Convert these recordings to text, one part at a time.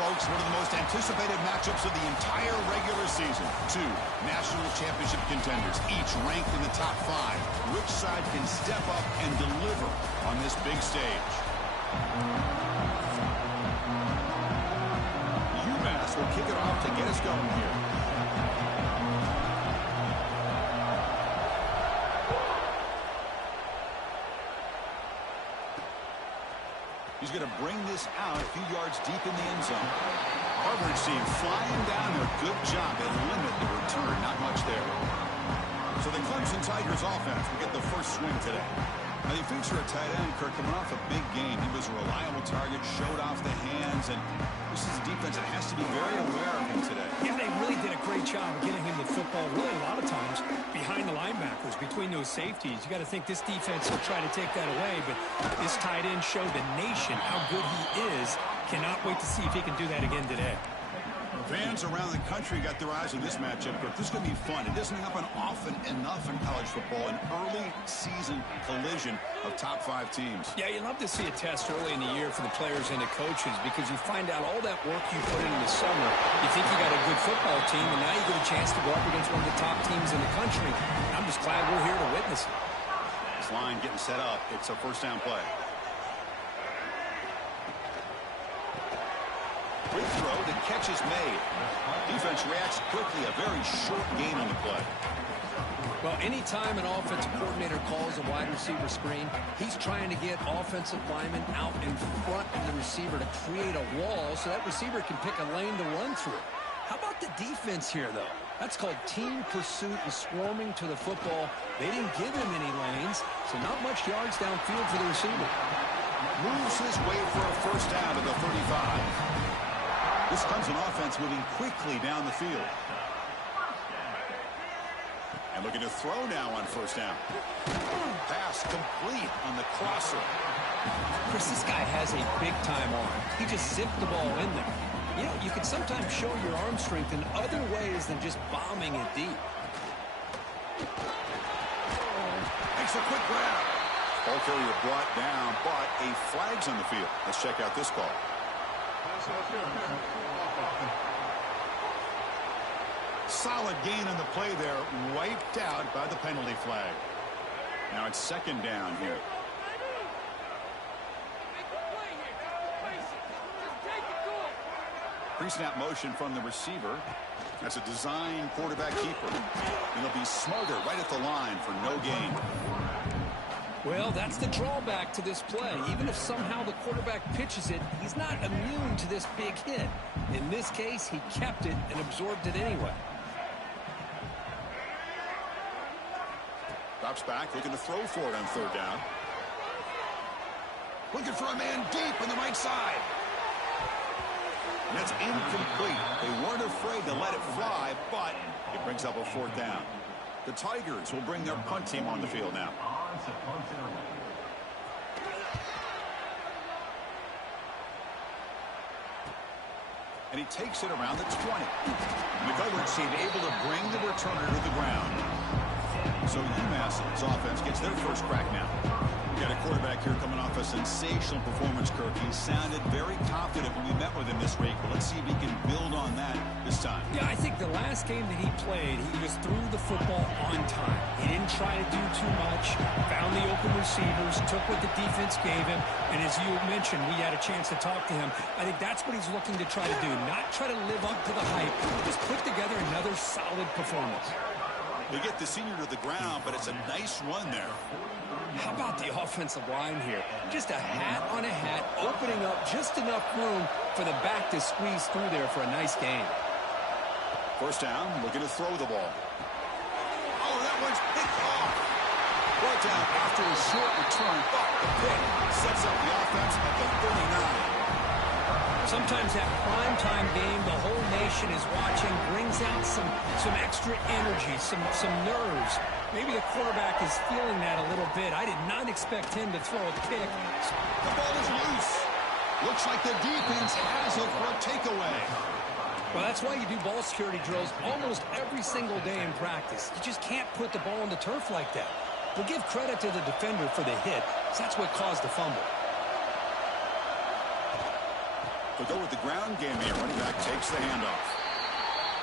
folks, one of the most anticipated matchups of the entire regular season. Two national championship contenders, each ranked in the top 5. Which side can step up and deliver on this big stage? UMass will kick it off to get us going here. He's going to bring this out a few yards deep in the end zone. Harvard team flying down there. Good job. They limit the return. Not much there. So the Clemson Tigers offense will get the first swing today. Now they feature a tight end, Kirk, coming off a big game. He was a reliable target, showed off the hands, and this is a defense that has to be very aware of him today. Yeah, they really did a great job of getting him the football, really a lot of times behind the linebackers, between those safeties. You got to think this defense will try to take that away, but this tight end showed the nation how good he is. Cannot wait to see if he can do that again today. Fans around the country got their eyes on this matchup, but this is going to be fun. It doesn't happen often enough in college football, an early season collision of top 5 teams. Yeah, you love to see a test early in the year for the players and the coaches because you find out all that work you put in the summer. You think you got a good football team, and now you get a chance to go up against one of the top teams in the country. I'm just glad we're here to witness it. This line getting set up. It's a first down play. Quick throw, the catch is made. Defense reacts quickly, a very short gain on the play. Well, anytime an offensive coordinator calls a wide receiver screen, he's trying to get offensive linemen out in front of the receiver to create a wall so that receiver can pick a lane to run through. How about the defense here, though? That's called team pursuit and swarming to the football. They didn't give him any lanes, so not much yards downfield for the receiver. Moves his way for a first down to the 35. This Clemson offense moving quickly down the field. And looking to throw now on first down. Pass complete on the crosser. Chris, this guy has a big-time arm. He just zipped the ball in there. You know, you can sometimes show your arm strength in other ways than just bombing it deep. Makes a quick grab. Ball carrier brought down, but a flag's on the field. Let's check out this call. Solid gain on the play there, wiped out by the penalty flag. Now it's second down here. Pre-snap motion from the receiver. That's a design quarterback keeper. And they'll be smarter right at the line for no gain. Well, that's the drawback to this play. Even if somehow the quarterback pitches it, he's not immune to this big hit. In this case, he kept it and absorbed it anyway. Drops back, looking to throw for it on third down. Looking for a man deep on the right side. And that's incomplete. They weren't afraid to let it fly, but it brings up a fourth down. The Tigers will bring their punt team on the field now. And he takes it around the 20. McCullough's team able to bring the returner to the ground. So UMass's offense gets their first crack now. We got a quarterback here coming off a sensational performance, Kirk. He sounded very confident when we met with him this week. But let's see if he can build on that this time. Yeah, I think the last game that he played, he just threw the football on time. He didn't try to do too much, found the open receivers, took what the defense gave him, and as you mentioned, we had a chance to talk to him. I think that's what he's looking to try to do, not try to live up to the hype, just put together another solid performance. They get the senior to the ground, but it's a nice run there. How about the offensive line here? Just a hat on a hat, opening up just enough room for the back to squeeze through there for a nice gain. First down, looking to throw the ball. Oh, that one's picked off. Brought down after a short return, but the pick sets up the offense at the 39. Sometimes that primetime game, the whole nation is watching, brings out some extra energy, some nerves. Maybe the quarterback is feeling that a little bit. I did not expect him to throw a pick. The ball is loose. Looks like the defense has it for a takeaway. Well, that's why you do ball security drills almost every single day in practice. You just can't put the ball on the turf like that. But give credit to the defender for the hit, because that's what caused the fumble. They'll go with the ground game here. Running back takes the handoff.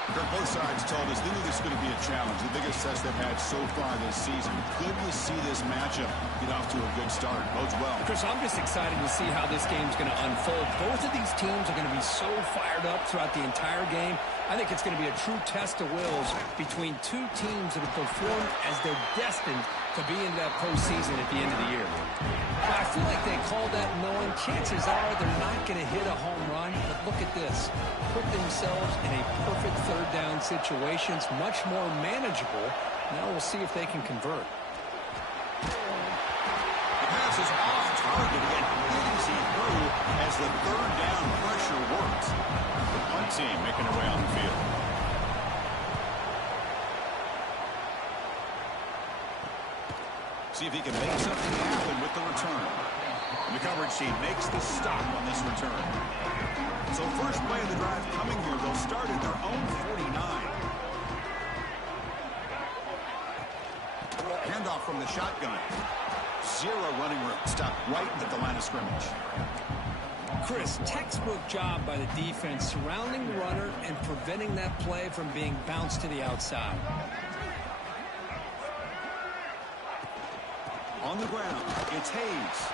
Both sides told us they knew this was going to be a challenge, the biggest test they've had so far this season. Good to see this matchup get off to a good start. Bodes well. Chris, I'm just excited to see how this game's going to unfold. Both of these teams are going to be so fired up throughout the entire game. I think it's going to be a true test of wills between two teams that have performed as they're destined to be in that postseason at the end of the year. But I feel like they called that knowing chances are they're not going to hit a home run. But look at this. Put themselves in a perfect third down situation. It's much more manageable. Now we'll see if they can convert. The pass is off target and easy through as the third down pressure works. The punt team making their way on the field. See if he can make something happen with the return. And the coverage team makes the stop on this return. So first play of the drive coming here. They'll start at their own 49. Handoff from the shotgun. Zero running room. Stop right at the line of scrimmage. Chris, textbook job by the defense surrounding the runner and preventing that play from being bounced to the outside. On the ground, it's Hayes.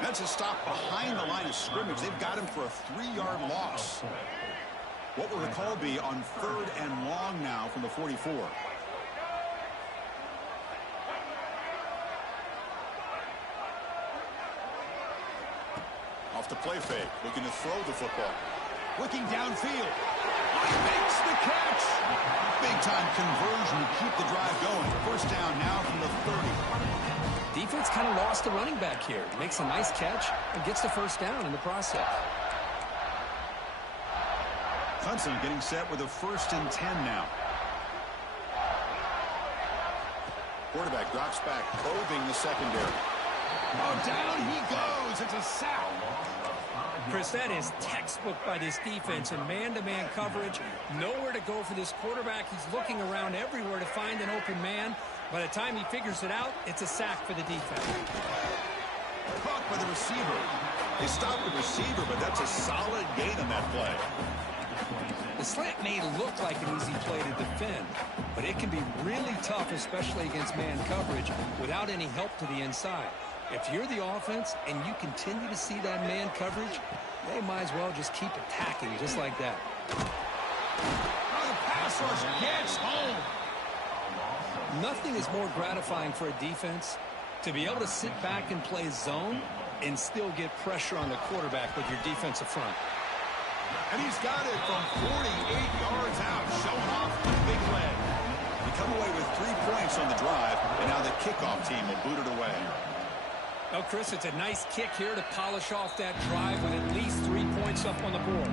That's a stop behind the line of scrimmage. They've got him for a 3-yard loss. What will the call be on 3rd and long now from the 44? Off the play fake, looking to throw the football. Looking downfield. He makes the catch. Big-time conversion to keep the drive going. First down now from the 30. Defense kind of lost the running back here. Makes a nice catch and gets the first down in the process. Clemson getting set with a 1st and 10 now. Quarterback drops back, probing the secondary. Oh, down he goes. It's a sack. Chris, that is textbook by this defense in man-to-man coverage. Nowhere to go for this quarterback. He's looking around everywhere to find an open man. By the time he figures it out, it's a sack for the defense. Caught by the receiver. They stopped the receiver, but that's a solid gain on that play. The slant may look like an easy play to defend, but it can be really tough, especially against man coverage, without any help to the inside. If you're the offense and you continue to see that man coverage, they might as well just keep attacking just like that. Oh, the pass rush gets home. Nothing is more gratifying for a defense to be able to sit back and play zone and still get pressure on the quarterback with your defensive front. And he's got it from 48 yards out, showing off the big leg. They come away with 3 points on the drive, and now the kickoff team will boot it away. Oh, Chris, it's a nice kick here to polish off that drive with at least 3 points up on the board.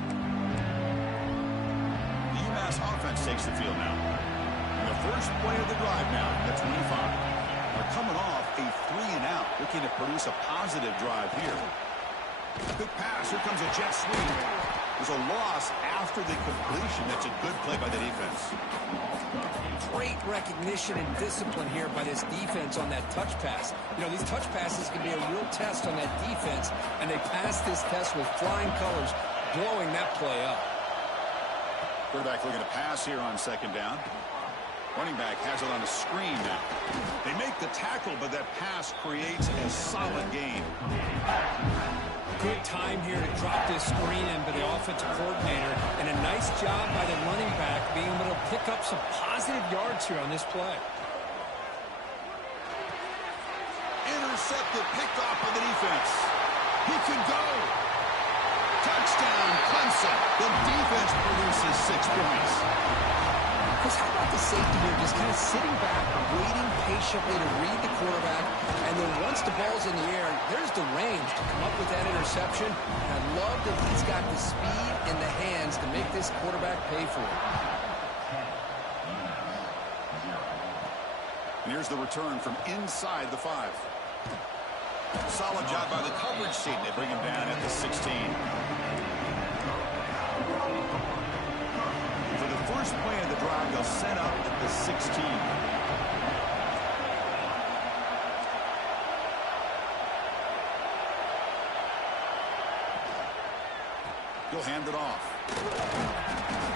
The UMass offense takes the field now. And the first play of the drive now, the 25. They're coming off a 3-and-out, looking to produce a positive drive here. Quick pass, here comes a jet sweep. There's a loss after the completion. That's a good play by the defense. Great recognition and discipline here by this defense on that touch pass. You know, these touch passes can be a real test on that defense, and they passed this test with flying colors, blowing that play up. Quarterback looking to pass here on 2nd down. Running back has it on a screen now. They make the tackle, but that pass creates a solid gain. Good time here to drop this screen in by the offensive coordinator, and a nice job by the running back being able to pick up some positive yards here on this play. Intercepted, picked off by the defense. He could go. Touchdown, Clemson. The defense produces 6 points. Chris, how about the safety here just kind of sitting back, waiting patiently to read the quarterback, and then once the ball's in the air, there's the range to come up with that interception. And I love that he's got the speed in the hands to make this quarterback pay for it. And here's the return from inside the 5. Solid job by the coverage team. They bring him down at the 16. For the first play of the drive, they'll set up at the 16. He'll hand it off.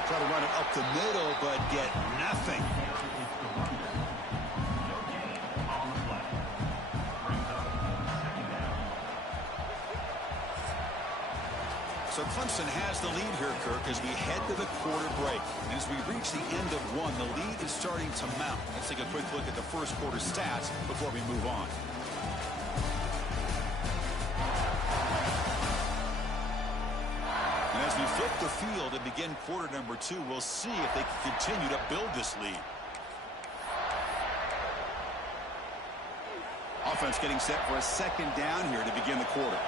Try to run it up the middle, but get nothing. So Clemson has the lead here, Kirk, as we head to the quarter break. And as we reach the end of one, the lead is starting to mount. Let's take a quick look at the first quarter stats before we move on. And as we flip the field and begin quarter number 2, we'll see if they can continue to build this lead. Offense getting set for a second down here to begin the quarter.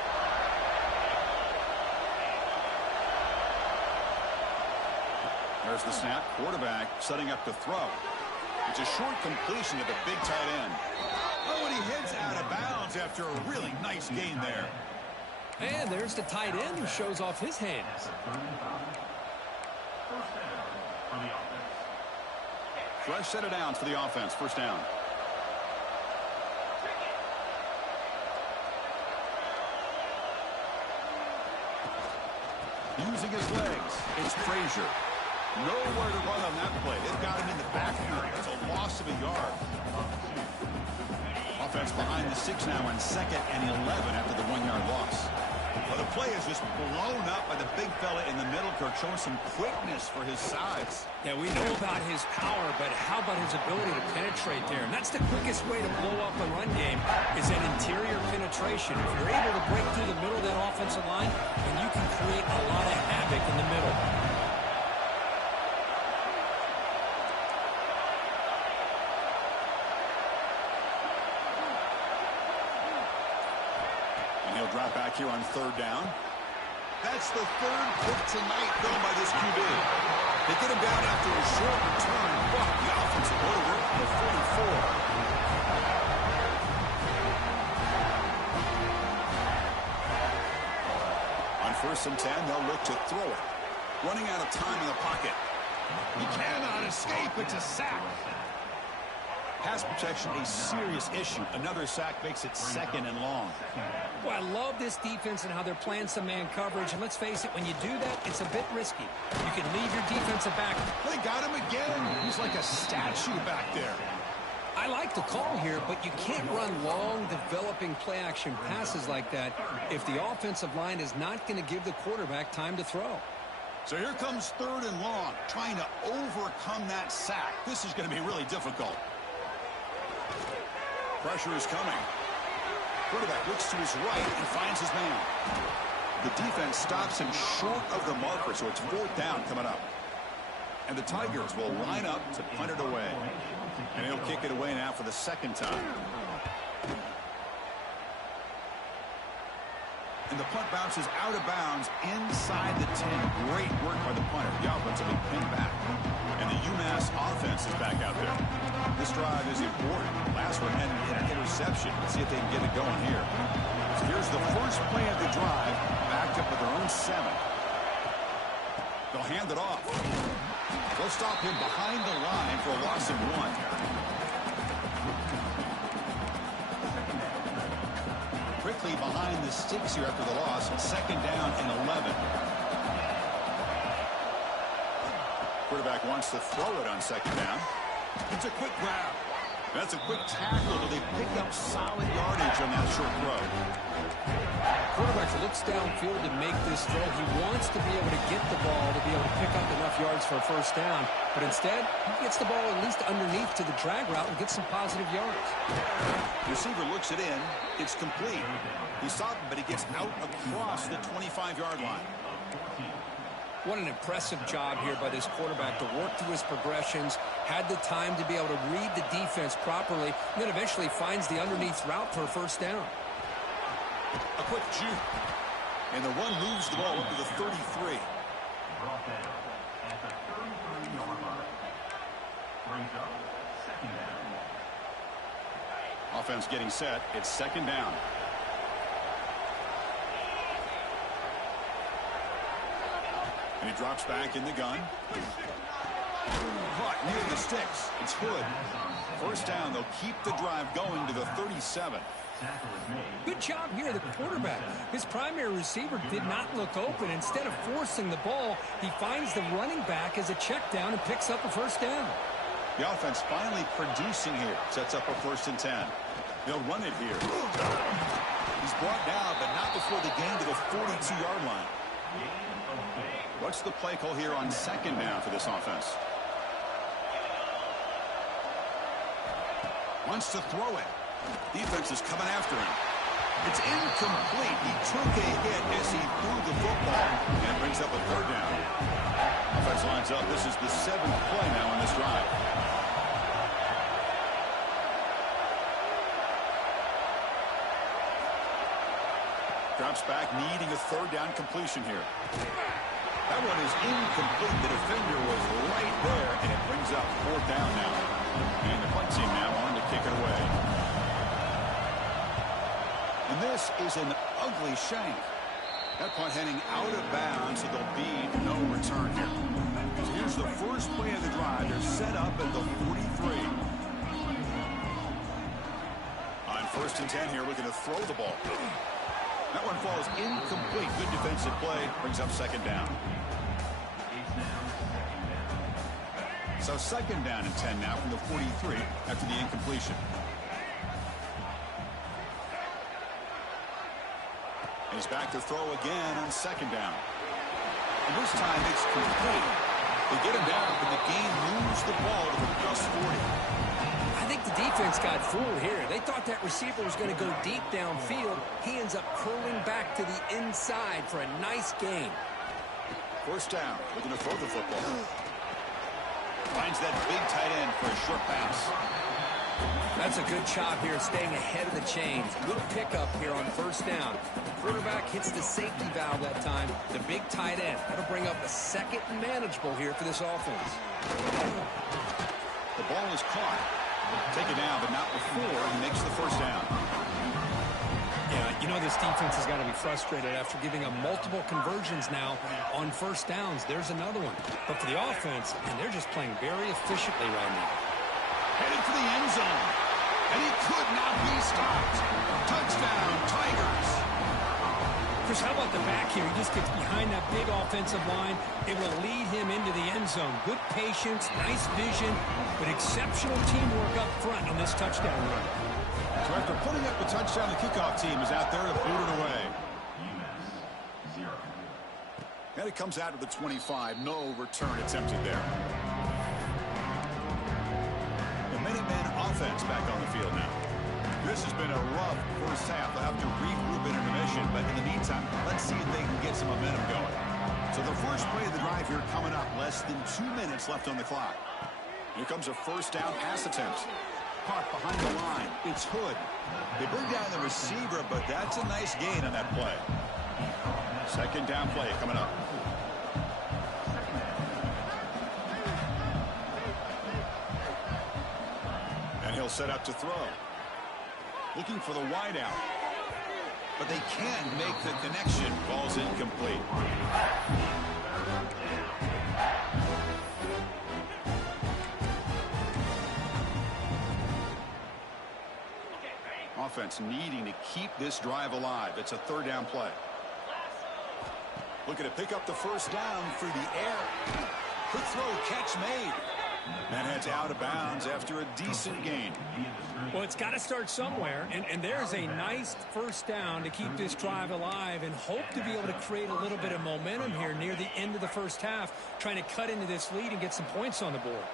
There's the snap. Quarterback setting up to throw. It's a short completion to the big tight end. Oh, and he heads out of bounds after a really nice gain there. And there's the tight end who shows off his hands. Fresh set of downs for the offense. First down. Using his legs, it's Frazier. Nowhere to run on that play. They've got him in the backfield. It's a loss of a yard. Offense behind the 6 now on 2nd and 11 after the 1-yard loss. Well, the play is just blown up by the big fella in the middle, Kirk, showing some quickness for his size. Yeah, we know about his power, but how about his ability to penetrate there? And that's the quickest way to blow up a run game is that interior penetration. If you're able to break through the middle of that offensive line, then you can create a lot of havoc in the middle. Drop back here on 3rd down. That's the 3rd pick tonight thrown by this QB. They get him down after a short return, but the offensive go to work at the 44. On 1st and 10, they'll look to throw it. Running out of time in the pocket. He cannot escape. It's a sack. Pass protection, a serious issue. Another sack makes it 2nd and long. Well, I love this defense and how they're playing some man coverage. And let's face it, when you do that, it's a bit risky. You can leave your defensive back. They got him again. He's like a statue back there. I like the call here, but you can't run long, developing play-action passes like that if the offensive line is not going to give the quarterback time to throw. So here comes 3rd and long, trying to overcome that sack. This is going to be really difficult. Pressure is coming. Quarterback looks to his right and finds his man. The defense stops him short of the marker, so it's 4th down coming up. And the Tigers will line up to punt it away. And he'll kick it away now for the 2nd time. And the punt bounces out of bounds inside the 10. Great work by the punter. The offense will be pinned back. And the UMass offense is back out there. This drive is important. Last one ended in an interception. Let's see if they can get it going here. So here's the first play of the drive, backed up with their own 7. They'll hand it off. They'll stop him behind the line for a loss of 1. Quickly behind the sticks here after the loss. 2nd down and 11. Quarterback wants to throw it on 2nd down. It's a quick grab. That's a quick tackle, but they pick up solid yardage on that short throw. Quarterback looks downfield to make this throw. He wants to be able to get the ball to be able to pick up enough yards for a 1st down. But instead, he gets the ball at least underneath to the drag route and gets some positive yards. Receiver looks it in. It's complete. He stopped him, but he gets out across the 25-yard line. What an impressive job here by this quarterback to work through his progressions, had the time to be able to read the defense properly, and then eventually finds the underneath route for a 1st down. A quick juke. And the run moves the ball up to the 33. Offense getting set. It's 2nd down. And he drops back in the gun. Caught near the sticks. It's Hood. 1st down. They'll keep the drive going to the 37. Good job here, the quarterback. His primary receiver did not look open. Instead of forcing the ball, he finds the running back as a check down and picks up a first down. The offense finally producing here. Sets up a 1st and 10. They'll run it here. He's brought down, but not before the gain to the 42-yard line. What's the play call here on 2nd down for this offense? Wants to throw it. Defense is coming after him. It's incomplete. He took a hit as he threw the football, and it brings up a 3rd down. Offense lines up. This is the 7th play now on this drive. Drops back, needing a 3rd down completion here. That one is incomplete. The defender was right there, and it brings up 4th down now. And the punt team now on to kick it away. And this is an ugly shank. That punt heading out of bounds, so there'll be no return here. So here's the first play of the drive. They're set up at the 43. On 1st and 10 here, looking to throw the ball. That one falls incomplete. Good defensive play. Brings up 2nd down. So 2nd down and 10 now from the 43 after the incompletion. He's back to throw again on 2nd down. And this time it's complete. They get him down, but the game moves the ball to the plus 40. I think the defense got fooled here. They thought that receiver was going to go deep downfield. He ends up curling back to the inside for a nice gain. 1st down. Looking to throw the football. Finds that big tight end for a short pass. That's a good job here, staying ahead of the chains. Good pickup here on 1st down. The quarterback hits the safety valve that time. The big tight end. That'll bring up a 2nd and manageable here for this offense. The ball is caught. Take it down, but not before he makes the 1st down. Yeah, you know this defense has got to be frustrated after giving up multiple conversions now on 1st downs. There's another one. But for the offense, and they're just playing very efficiently right now. Headed for the end zone. And he could not be stopped. Touchdown, Tigers. Chris, how about the back here? He just gets behind that big offensive line. It will lead him into the end zone. Good patience, nice vision, but exceptional teamwork up front on this touchdown run. So after putting up a touchdown, the kickoff team is out there to boot it away. And it comes out of the 25. No return attempted there. The Minutemen offense back on the field now. This has been a rough 1st half. They'll have to regroup in intermission, but in the meantime, let's see if they can get some momentum going. So the first play of the drive here coming up. Less than 2 minutes left on the clock. Here comes a 1st down pass attempt. Caught behind the line. It's Hood. They bring down the receiver, but that's a nice gain on that play. 2nd down play coming up. And he'll set up to throw. Looking for the wideout. But they can't make the connection. Ball's incomplete. Offense needing to keep this drive alive. It's a 3rd down play. Looking to pick up the 1st down through the air. Quick throw, catch made. That heads out of bounds after a decent gain. Well, it's got to start somewhere, and there's a nice 1st down to keep this drive alive and hope to be able to create a little bit of momentum here near the end of the 1st half, trying to cut into this lead and get some points on the board.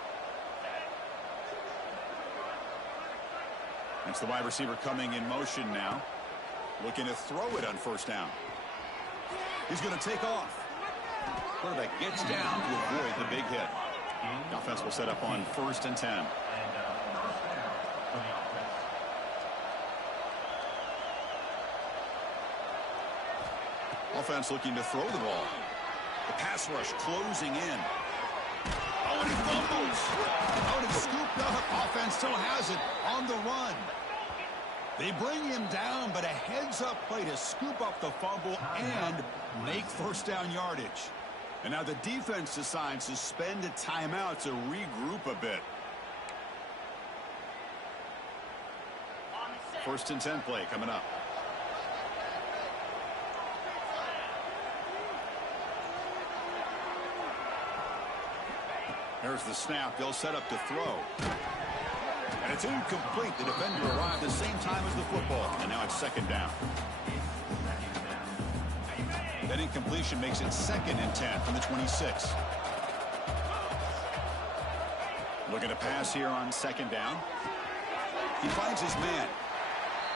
That's the wide receiver coming in motion now. Looking to throw it on 1st down. He's going to take off. Quarterback gets down to avoid the big hit. The offense will set up on 1st and 10. Offense looking to throw the ball. The pass rush closing in. Oh, and he fumbles. Oh, and it's scooped up. Offense still has it on the run. They bring him down, but a heads-up play to scoop up the fumble and make 1st down yardage. And now the defense decides to spend a timeout to regroup a bit. First and 10 play coming up. There's the snap. They'll set up to throw. And it's incomplete. The defender arrived the same time as the football. And now it's second down. That incompletion makes it second and 10 from the 26. Looking to pass here on second down. He finds his man.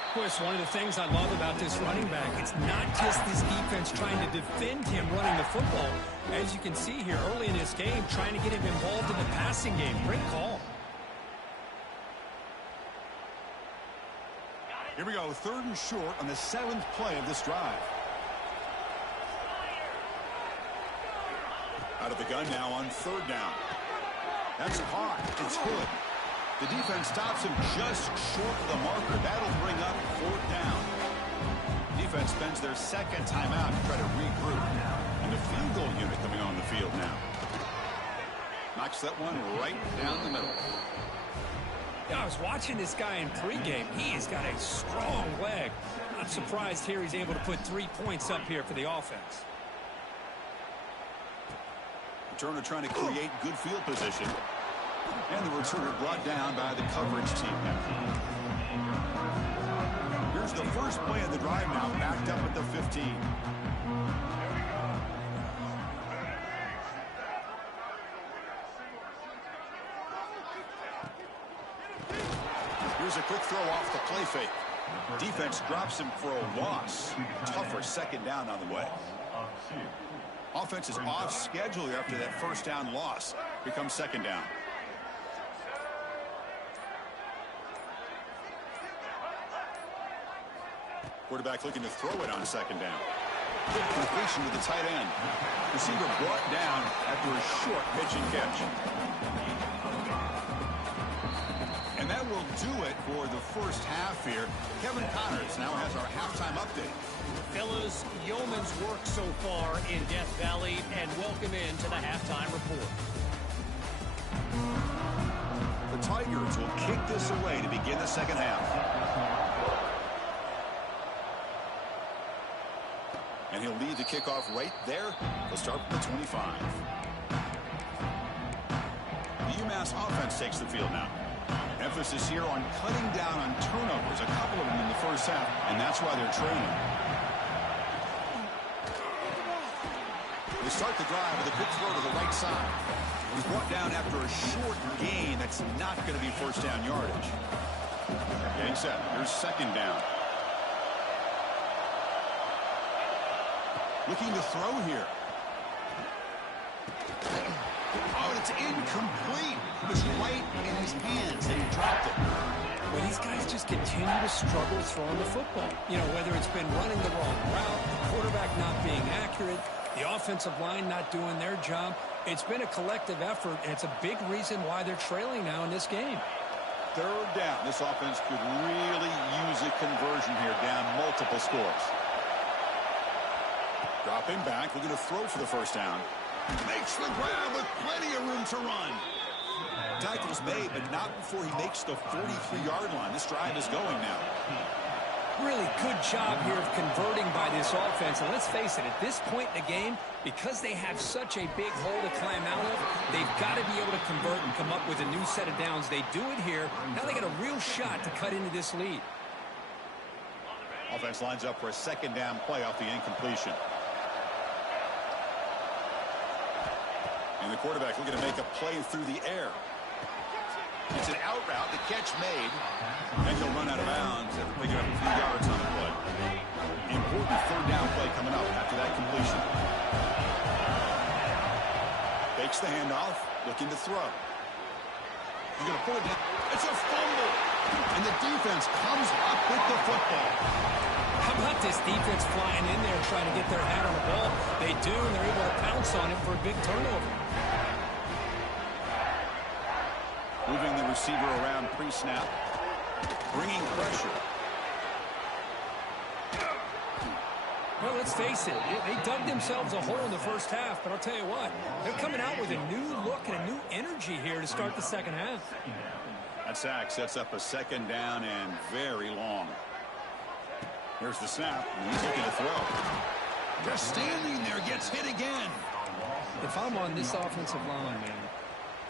Of course, one of the things I love about this running back, it's not just this defense trying to defend him running the football. As you can see here early in this game, trying to get him involved in the passing game. Great call. Here we go, third and short on the 7th play of this drive. Out of the gun now on third down. That's caught. It's Hood. The defense stops him just short of the marker. That'll bring up fourth down. Defense spends their second timeout to try to regroup. And the field goal unit coming on the field now. Knocks that one right down the middle. Yeah, I was watching this guy in pregame. He has got a strong leg. Not surprised here he's able to put 3 points up here for the offense. Returner trying to create good field position. And the returner brought down by the coverage team. Here's the first play of the drive now, backed up at the 15. Here's a quick throw off the play fake. Defense drops him for a loss. Tougher second down on the way. Offense is off schedule after that first down loss. Here comes second down. Quarterback looking to throw it on second down. Good completion to the tight end. Receiver brought down after a short pitch and catch. And that will do it for the first half here. Kevin Connors now has our halftime update. Fellas, yeoman's work so far in Death Valley, and welcome into the halftime report. The Tigers will kick this away to begin the second half. And he'll lead the kickoff right there. He'll start from the 25. The UMass offense takes the field now. Emphasis here on cutting down on turnovers, a couple of them in the first half, and that's why they're trailing. They start the drive with a quick throw to the right side. He's brought down after a short gain. That's not going to be first down yardage. Getting set. Here's second down. Looking to throw here. Oh, it's incomplete. It was right in his hands, and he dropped it. Well, these guys just continue to struggle throwing the football. You know, whether it's been running the wrong route, the quarterback not being accurate, the offensive line not doing their job. It's been a collective effort, and it's a big reason why they're trailing now in this game. Third down. This offense could really use a conversion here, down multiple scores. Dropping back, looking to throw for the first down. Makes the grab with plenty of room to run. Tackle's made, but not before he makes the 43-yard line. This drive is going now. Really good job here of converting by this offense. And let's face it, at this point in the game, because they have such a big hole to climb out of, they've got to be able to convert and come up with a new set of downs. They do it here. Now they got a real shot to cut into this lead. Offense lines up for a second down play off the incompletion. And the quarterback looking to make a play through the air. It's an out route, the catch made, and he'll run out of bounds after picking up a few yards on the play. Important third down play coming up after that completion. Fakes the handoff, looking to throw. He's going to pull it down. It's a fumble, and the defense comes up with the football. How about this defense flying in there trying to get their hat on the ball? They do, and they're able to pounce on it for a big turnover. Moving the receiver around pre-snap. Bringing pressure. Well, let's face it. They dug themselves a hole in the first half, but I'll tell you what. They're coming out with a new look and a new energy here to start the second half. That sack sets up a second down and very long. Here's the snap, and he's looking to throw. Just standing there, gets hit again. If I'm on this offensive line, man,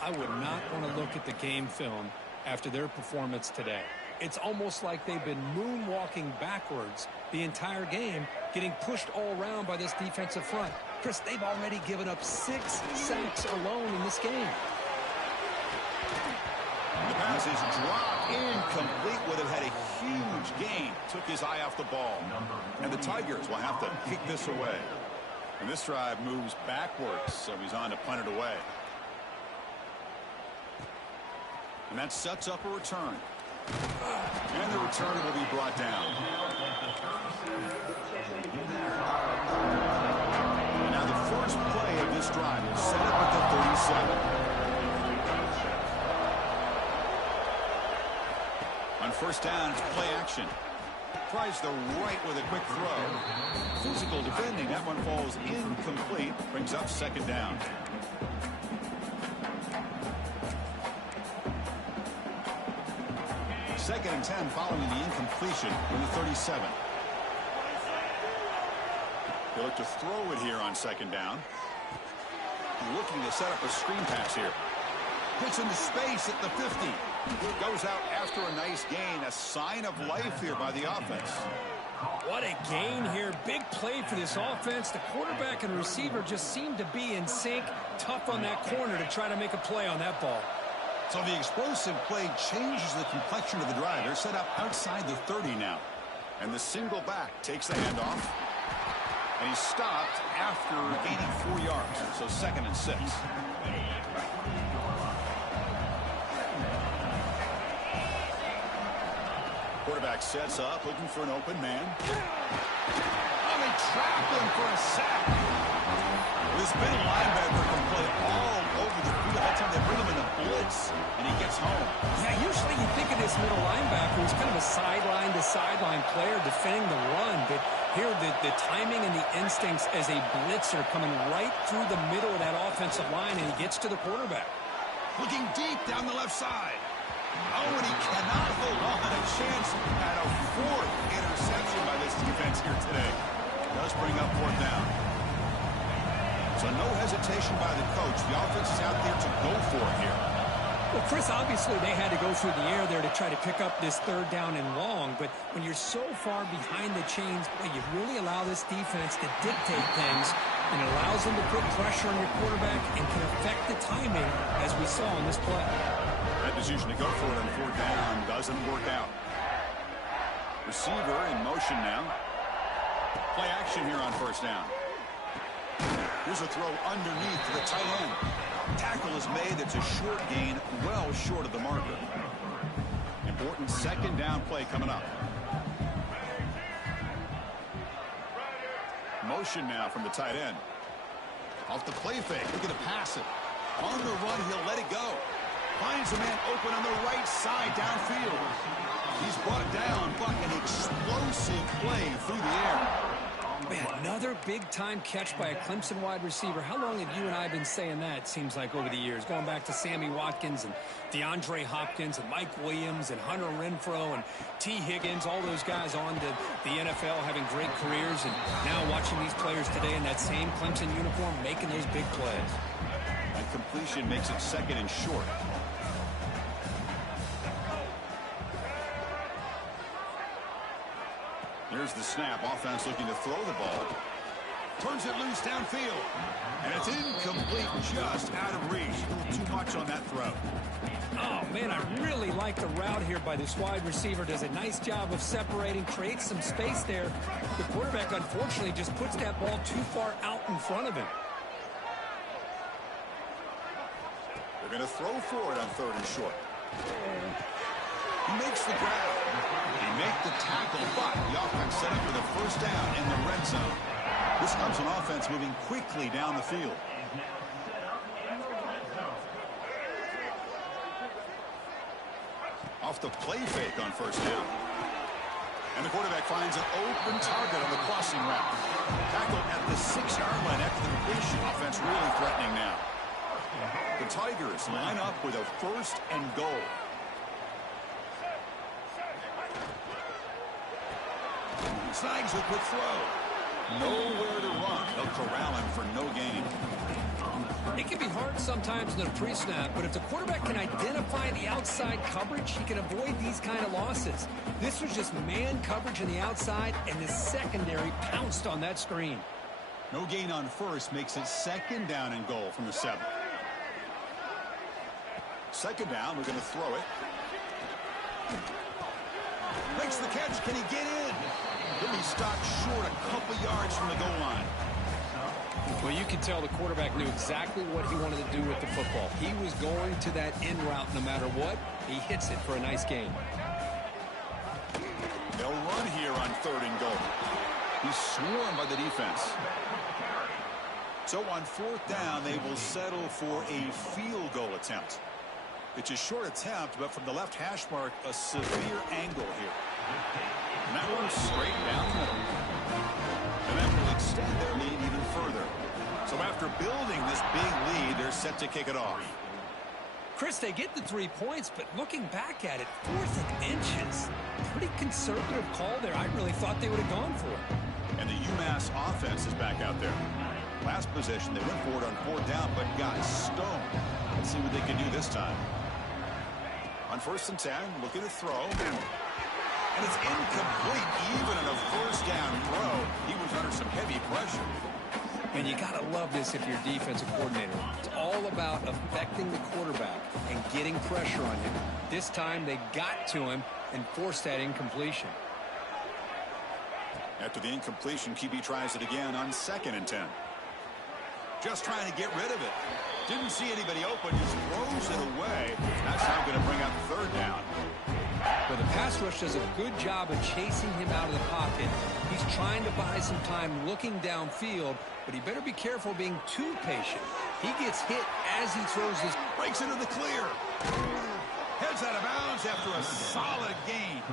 I would not want to look at the game film after their performance today. It's almost like they've been moonwalking backwards the entire game, getting pushed all around by this defensive front. Chris, they've already given up 6 sacks alone in this game. The pass is dropped, incomplete. Would have had a huge gain. Took his eye off the ball. And the Tigers will have to kick this away. And this drive moves backwards, so he's on to punt it away. And that sets up a return. And the return will be brought down. And now the first play of this drive will set up at the 37. On first down, it's play action. Tries the right with a quick throw. Physical defending. That one falls incomplete. Brings up second down. Second and 10 following the incompletion from the 37. They look to throw it here on second down. Looking to set up a screen pass here. Gets into space at the 50. Goes out after a nice gain. A sign of life here by the offense. What a gain here. Big play for this offense. The quarterback and receiver just seem to be in sync. Tough on that corner to try to make a play on that ball. So the explosive play changes the complexion of the drive. They're set up outside the 30 now. And the single back takes the handoff. And he's stopped after gaining 4 yards. So second and 6. Quarterback sets up, looking for an open man. Oh, they trapped him for a sack. This middle linebacker can play all over the field. That time they bring him in a blitz, and he gets home. Yeah, usually you think of this middle linebacker as kind of a sideline-to-sideline player defending the run, but here the timing and the instincts as a blitzer coming right through the middle of that offensive line, and he gets to the quarterback. Looking deep down the left side. Oh, and he cannot hold on. A chance at a 4th interception by this defense here today. Does bring up 4th down. So no hesitation by the coach. The offense is out there to go for it here. Well, Chris, obviously they had to go through the air there to try to pick up this 3rd down and long, but when you're so far behind the chains, boy, you really allow this defense to dictate things, and it allows them to put pressure on your quarterback and can affect the timing, as we saw in this play. That decision to go for it on 4th down doesn't work out. Receiver in motion now. Play action here on 1st down. Here's a throw underneath to the tight end. Tackle is made. It's a short gain, well short of the marker. Important 2nd down play coming up. Motion now from the tight end. Off the play fake. Looking to pass it. On the run, he'll let it go. Finds a man open on the right side downfield. He's brought down, but an explosive play through the air. Man, another big-time catch by a Clemson wide receiver. How long have you and I been saying that, seems like, over the years? Going back to Sammy Watkins and DeAndre Hopkins and Mike Williams and Hunter Renfrow and T. Higgins, all those guys on to the NFL having great careers, and now watching these players today in that same Clemson uniform making those big plays. That completion makes it 2nd and short. Here's the snap. Offense looking to throw the ball. Turns it loose downfield. And it's incomplete, just out of reach. A little too much on that throw. Oh, man, I really like the route here by this wide receiver. Does a nice job of separating, creates some space there. The quarterback, unfortunately, just puts that ball too far out in front of him. They're going to throw for it on 3rd and short. He makes the grab. He makes the tackle, but the offense set up for the 1st down in the red zone. This Clemson offense moving quickly down the field. Off the play fake on 1st down. And the quarterback finds an open target on the crossing route. Tackle at the 6-yard line after the completion. Offense really threatening now. The Tigers line up with a 1st and goal. Snags a quick throw. Nowhere to run. They'll corral him for no gain. It can be hard sometimes in a pre-snap, but if the quarterback can identify the outside coverage, he can avoid these kind of losses. This was just man coverage on the outside, and the secondary pounced on that screen. No gain on first makes it 2nd down and goal from the 7. 2nd down, we're going to throw it. Makes the catch. Can he get in? He'll be stopped short a couple yards from the goal line. Well, you can tell the quarterback knew exactly what he wanted to do with the football. He was going to that in route no matter what. He hits it for a nice gain. They'll run here on 3rd and goal. He's swarmed by the defense. So on 4th down, they will settle for a field goal attempt. It's a short attempt, but from the left hash mark, a severe angle here. And that one's straight down the middle. And that will extend their lead even further. So after building this big lead, they're set to kick it off. Chris, they get the 3 points, but looking back at it, 4th and inches. Pretty conservative call there. I really thought they would have gone for it. And the UMass offense is back out there. Last possession, they went for it on 4th down, but got stoned. Let's see what they can do this time. On 1st and 10, looking to throw. And it's incomplete. Even on a 1st down throw, he was under some heavy pressure. And you got to love this if you're a defensive coordinator. It's all about affecting the quarterback and getting pressure on him. This time they got to him and forced that incompletion. After the incompletion, QB tries it again on 2nd and 10. Just trying to get rid of it. Didn't see anybody open, just throws it away. That's now going to bring up 3rd down. Well, the pass rush does a good job of chasing him out of the pocket. He's trying to buy some time looking downfield, but he better be careful being too patient. He gets hit as he throws his... Breaks into the clear. Heads out of bounds after a solid gain.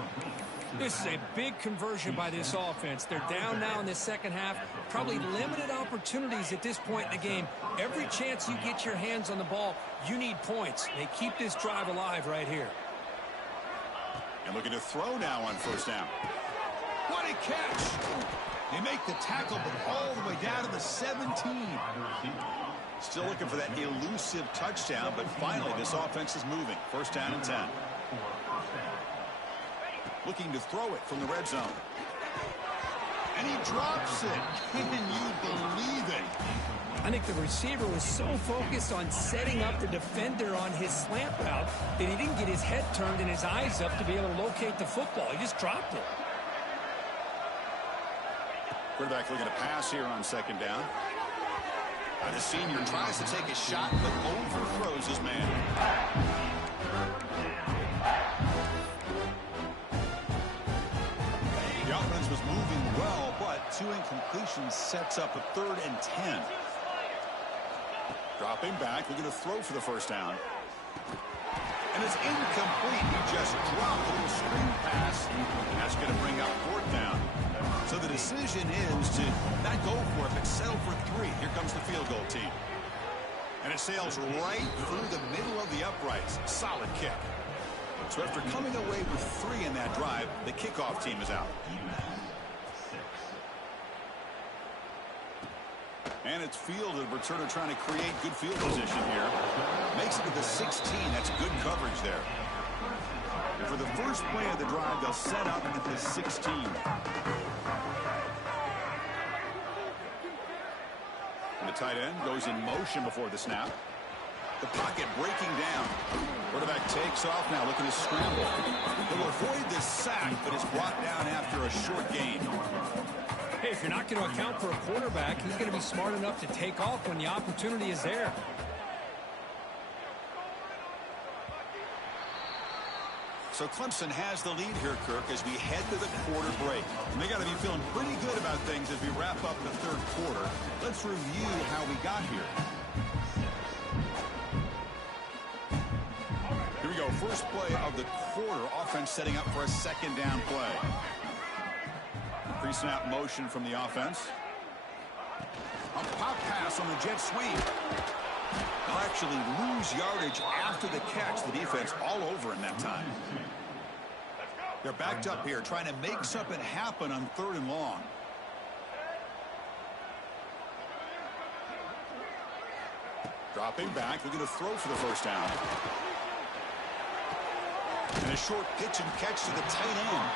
This is a big conversion by this offense. They're down now in the 2nd half. Probably limited opportunities at this point in the game. Every chance you get your hands on the ball, you need points. They keep this drive alive right here. And looking to throw now on 1st down. What a catch! They make the tackle, but all the way down to the 17. Still looking for that elusive touchdown, but finally this offense is moving. 1st down and 10. Looking to throw it from the red zone. And he drops it. Can you believe it? I think the receiver was so focused on setting up the defender on his slant route that he didn't get his head turned and his eyes up to be able to locate the football. He just dropped it. Quarterback looking to pass here on 2nd down. And the senior tries to take a shot, but overthrows his man. The offense was moving well, but 2 incompletions sets up a 3rd and 10. Dropping back, looking to throw for the 1st down. And it's incomplete. He just dropped a little screen pass, and that's going to bring up 4th down. So the decision is to not go for it, but settle for 3. Here comes the field goal team. And it sails right through the middle of the uprights. Solid kick. So after coming away with 3 in that drive, the kickoff team is out. And it's fielded. Returner trying to create good field position here. Makes it to the 16. That's good coverage there. And for the first play of the drive, they'll set up at the 16. And the tight end goes in motion before the snap. The pocket breaking down. Quarterback takes off now, looking to scramble. He'll avoid this sack, but is brought down after a short gain. Hey, if you're not going to account for a quarterback, he's going to be smart enough to take off when the opportunity is there. So Clemson has the lead here, Kirk, as we head to the quarter break. And they got to be feeling pretty good about things as we wrap up the 3rd quarter. Let's review how we got here. Here we go. First play of the quarter. Offense setting up for a 2nd down play. Pre-snap motion from the offense. A pop pass on the jet sweep. They'll actually lose yardage after the catch. The defense all over in that time. They're backed up here, trying to make something happen on 3rd and long. Dropping back, looking to throw for the first down. And a short pitch and catch to the tight end.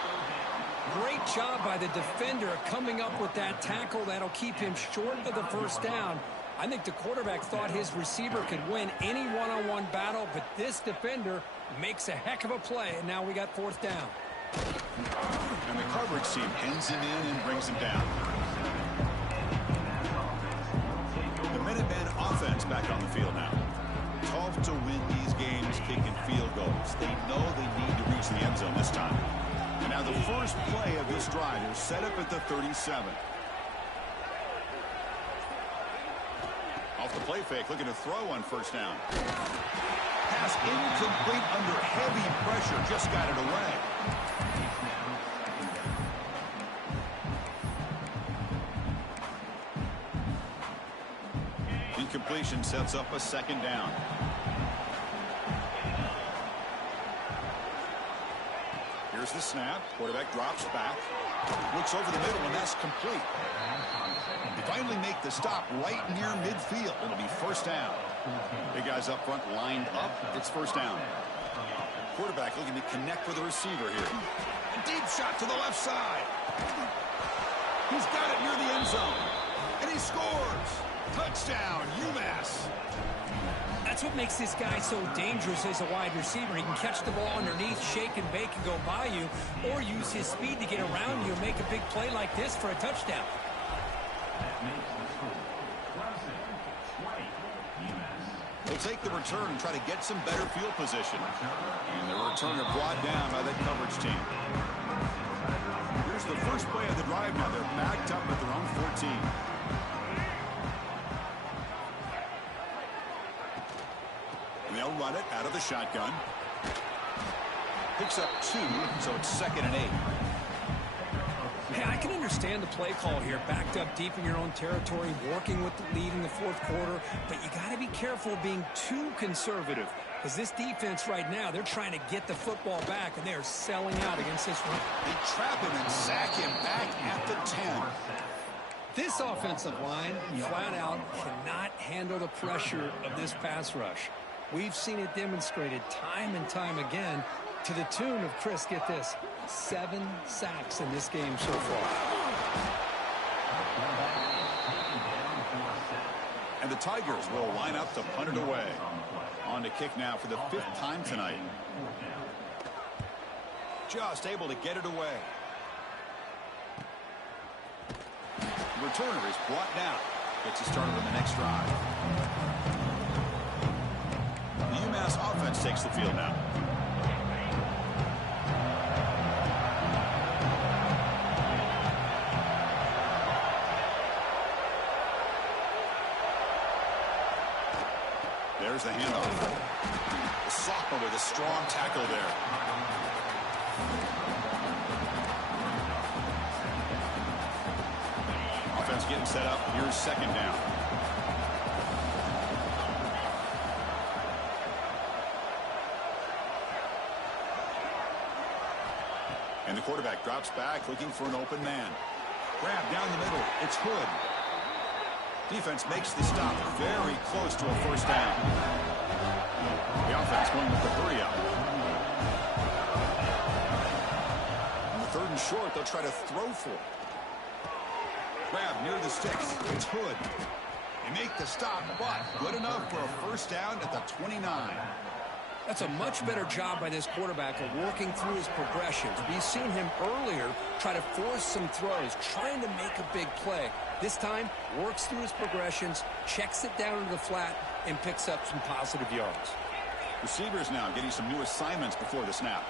Great job by the defender coming up with that tackle. That'll keep him short of the first down. I think the quarterback thought his receiver could win any one-on-one battle, but this defender makes a heck of a play, and now we got 4th down. And the coverage team pins him in and brings him down. The Minutemen offense back on the field now. Tough to win these games kicking field goals. They know they need to reach the end zone this time. And now the first play of this drive is set up at the 37. Off the play fake, looking to throw on first down. Pass incomplete under heavy pressure, just got it away. Incompletion sets up a 2nd down. Here's the snap. Quarterback drops back. Looks over the middle, and that's complete. They finally make the stop right near midfield. It'll be first down. Big guys up front lined up. It's first down. Quarterback looking to connect with the receiver here. A deep shot to the left side. He's got it near the end zone. And he scores. Touchdown, UMass. That's what makes this guy so dangerous as a wide receiver. He can catch the ball underneath, shake and bake and go by you, or use his speed to get around you and make a big play like this for a touchdown. They'll take the return and try to get some better field position. And the returner brought down by that coverage team. Here's the first play of the drive now. They're backed up at their own 14. And they'll run it out of the shotgun. Picks up 2, so it's 2nd and 8. Hey, I can understand the play call here, backed up deep in your own territory, working with the lead in the 4th quarter, but you got to be careful of being too conservative, because this defense right now, they're trying to get the football back, and they're selling out against this run. They trap him and sack him back at the 10. This offensive line, flat out, cannot handle the pressure of this pass rush. We've seen it demonstrated time and time again, to the tune of, Chris, get this, 7 sacks in this game so far. And the Tigers will line up to punt it away. On to kick now for the 5th time tonight. Just able to get it away. The returner is brought down. Gets it started on the next drive. The UMass offense takes the field now. There's the handoff. The sophomore with a strong tackle there. Offense getting set up. Here's 2nd down. And the quarterback drops back, looking for an open man. Grab down the middle. It's Hood. Defense makes the stop very close to a first down. The offense going with the hurry up. On the 3rd and short, they'll try to throw for it. Grab near the sticks. It's Hood. They make the stop, but good enough for a first down at the 29. That's a much better job by this quarterback of working through his progressions. We've seen him earlier try to force some throws, trying to make a big play. This time, works through his progressions, checks it down into the flat, and picks up some positive yards. Receivers now getting some new assignments before the snap.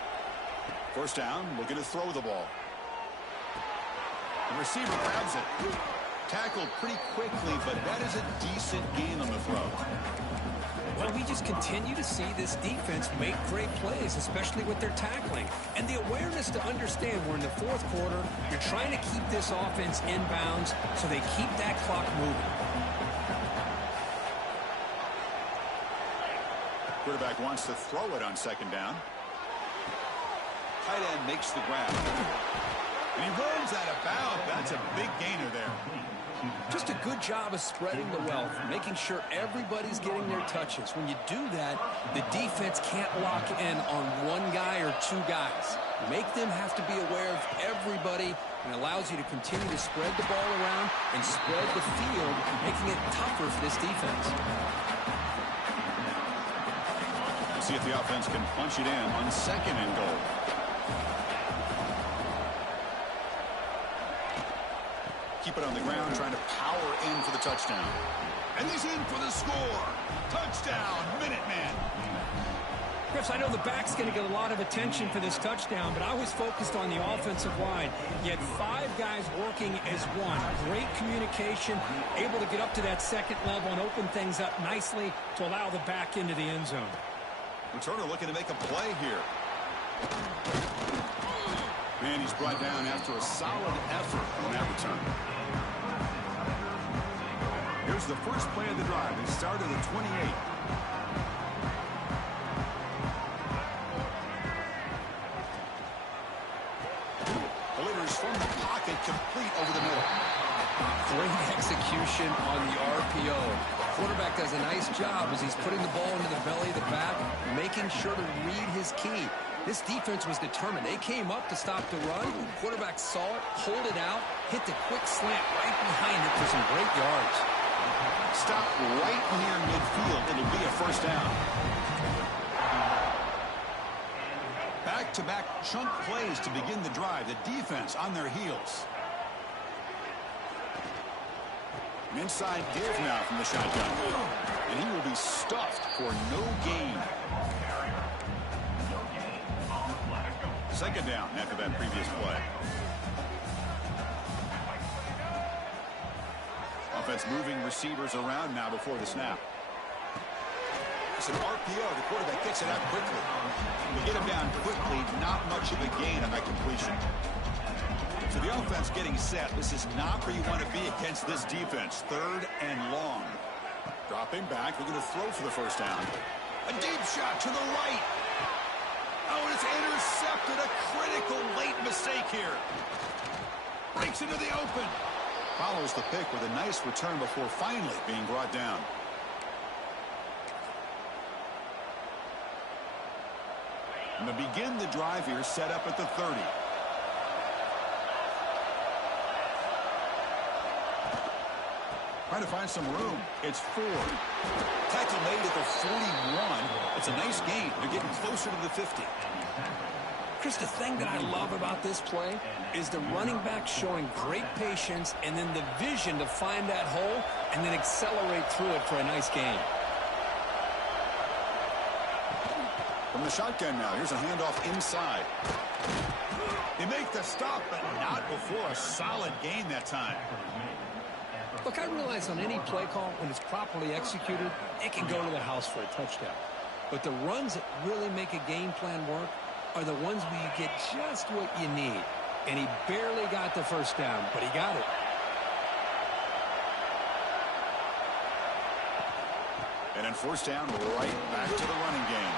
First down, looking to throw the ball. The receiver grabs it. Tackled pretty quickly, but that is a decent gain on the throw. Well, we just continue to see this defense make great plays, especially with their tackling. And the awareness to understand we're in the 4th quarter, you're trying to keep this offense in bounds so they keep that clock moving. Quarterback wants to throw it on 2nd down. tight end makes the grab. And he rolls out of bounds. That's a big gainer there. Just a good job of spreading the wealth, making sure everybody's getting their touches. When you do that, the defense can't lock in on one guy or two guys. Make them have to be aware of everybody, and allows you to continue to spread the ball around and spread the field, making it tougher for this defense. We'll see if the offense can punch it in on 2nd and goal. Keep it on the ground, trying to power in for the touchdown. And he's in for the score. Touchdown, Minuteman. Chris, I know the back's going to get a lot of attention for this touchdown, but I was focused on the offensive line. You had 5 guys working as one. Great communication, able to get up to that 2nd level and open things up nicely to allow the back into the end zone. Returner looking to make a play here. And he's brought down after a solid effort on that return. Here's the first play of the drive. It started at 28. Delivers from the pocket, complete over the middle. Great execution on the RPO. The quarterback does a nice job as he's putting the ball into the belly of the back, making sure to read his key. This defense was determined. They came up to stop the run. The quarterback saw it, pulled it out, hit the quick slant right behind it for some great yards. Stop right near midfield. It'll be a first down. Back-to-back chunk plays to begin the drive. The defense on their heels. An inside give now from the shotgun. And he will be stuffed for no gain. 2nd down after that previous play. Offense moving receivers around now before the snap. It's an RPO. The quarterback gets it out quickly. To get him down quickly, not much of a gain on that completion. So the offense getting set. This is not where you want to be against this defense. 3rd and long. Dropping back. We're going to throw for the first down. A deep shot to the right. Oh, and it's intercepted. A critical late mistake here. Breaks into the open. Follows the pick with a nice return before finally being brought down. And to begin the drive here, set up at the 30. Trying to find some room. It's Ford. Tackle made at the 41. It's a nice gain. They're getting closer to the 50. Chris, the thing that I love about this play is the running back showing great patience and then the vision to find that hole and then accelerate through it for a nice gain. From the shotgun now, here's a handoff inside. They make the stop, but not before a solid gain that time. Look, I realize on any play call, when it's properly executed, it can go to the house for a touchdown. But the runs that really make a game plan work are the ones where you get just what you need. And he barely got the first down, but he got it. And then first down, right back to the running game.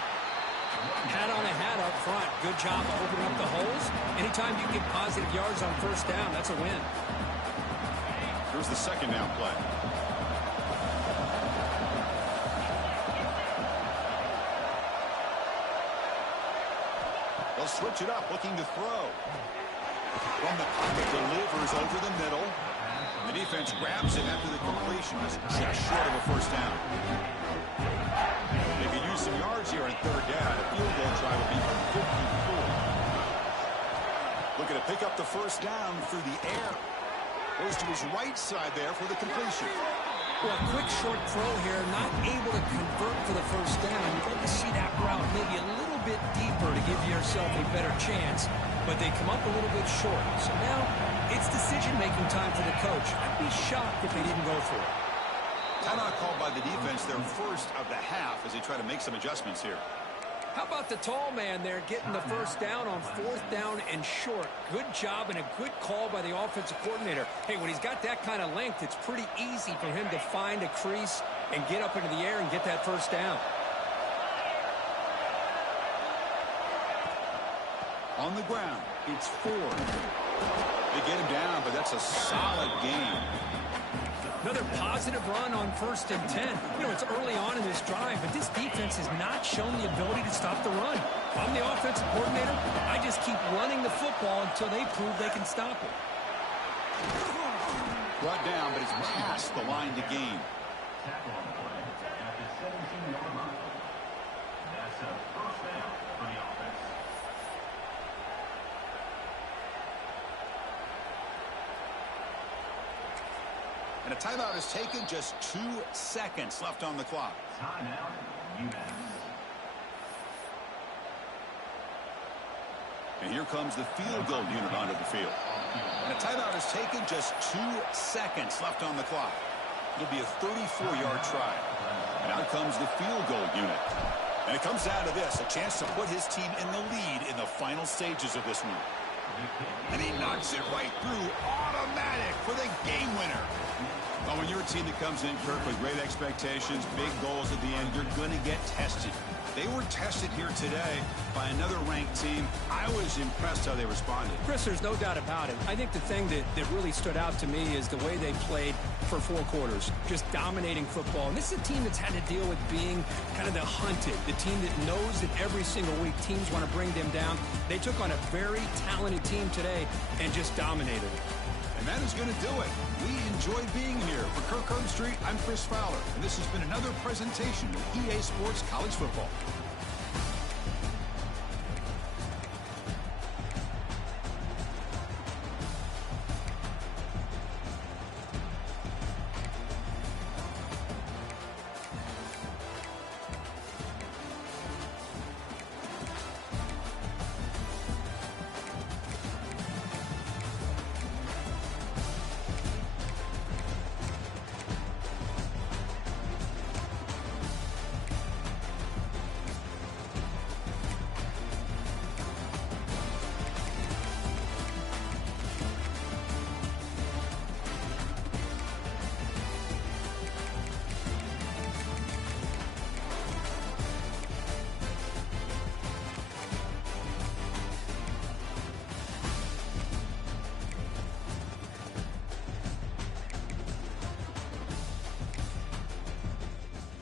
Hat on a hat up front. Good job of opening up the holes. Anytime you get positive yards on first down, that's a win. Here's the 2nd down play. They'll switch it up, looking to throw. From the pocket, delivers over the middle. The defense grabs it after the completion. It's just short of a first down. They could use some yards here on 3rd down. A field goal try will be from 54. Looking to pick up the first down through the air. Goes to his right side there for the completion. Well, quick short throw here, not able to convert for the first down. You'd like to see that route maybe a little bit deeper to give yourself a better chance, but they come up a little bit short. So now it's decision-making time for the coach. I'd be shocked if they didn't go for it. Timeout called by the defense, their first of the half, as they try to make some adjustments here. How about the tall man there getting the first down on 4th down and short? Good job and a good call by the offensive coordinator. Hey, when he's got that kind of length, it's pretty easy for him to find a crease and get up into the air and get that first down. On the ground, it's 4. They get him down, but that's a solid game. Another positive run on 1st and 10. You know, it's early on in this drive, but this defense has not shown the ability to stop the run. If I'm the offensive coordinator, I just keep running the football until they prove they can stop it. Brought down, but it's past the line to gain. Tackle on the play at the 17-yard line. That's a first down for the offense. And a timeout is taken. Just 2 seconds left on the clock. Timeout, UMass. And here comes the field goal unit onto the field. And a timeout is taken. Just 2 seconds left on the clock. It'll be a 34-yard try. And out comes the field goal unit. And it comes down to this, a chance to put his team in the lead in the final stages of this one. And he knocks it right through. Automatic for the game winner. Well, when you're a team that comes in, Kirk, with great expectations, big goals at the end, you're going to get tested. They were tested here today by another ranked team. I was impressed how they responded. Chris, there's no doubt about it. I think the thing that really stood out to me is the way they played for 4 quarters, just dominating football. And this is a team that's had to deal with being kind of the hunted, the team that knows that every single week teams want to bring them down. They took on a very talented team today and just dominated it. And that is going to do it. We enjoyed being here. For Kirk Herbstreit, I'm Chris Fowler, and this has been another presentation of EA Sports College Football.